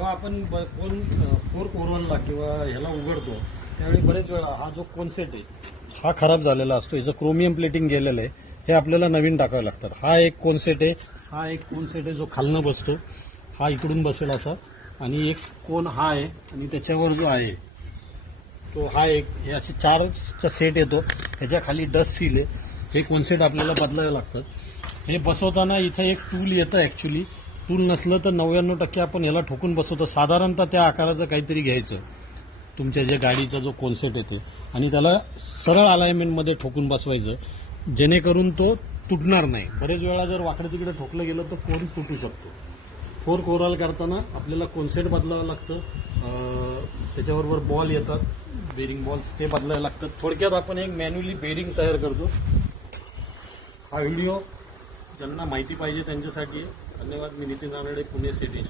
जेव्हा आपण फोर्क ओरवनला किंवा ह्याला उघडतो त्यावेळी बरेच वेळा हा जो कोनसेट आहे हा खराब झालेला असतो, याचं क्रोमियम प्लेटिंग गेलेलं आहे, हे आपल्याला नवीन टाकावे लागतात. हा एक कोनसेट आहे, हा एक कोनसेट आहे जो खालनं बसतो, हा इकडून बसेल असा, आणि एक कोन हा आहे आणि त्याच्यावर जो आहे तो हा एक, हे असे 4चा सेट येतो. ह्याच्या खाली डस्ट सील आहे, हे कोनसेट आपल्याला बदलावे लागतात. हे बसवताना इथं एक टूल येतं. ॲक्च्युली टूल नसलं तर 99% आपण याला ठोकून बसवतो. साधारणतः त्या आकाराचं काहीतरी घ्यायचं तुमच्या जे गाडीचा जो कोनसेट येते आणि त्याला सरळ अलाइनमेंटमध्ये ठोकून बसवायचं, जेणेकरून तो तुटणार नाही. बरेच वेळा जर वाकडे तिकडे ठोकलं गेलं तर कोन तुटू शकतो. फोर्क ओव्हरऑल करताना आपल्याला कोनसेट बदलावं लागतं, त्याच्याबरोबर बॉल येतात, बेरिंग बॉल्स, ते बदलायला लागतात. थोडक्यात आपण एक मॅन्युअली बेरिंग तयार करतो. हा व्हिडिओ ज्यांना माहिती पाहिजे त्यांच्यासाठी. धन्यवाद. मी नितीन रानडे, पुणे सिटी.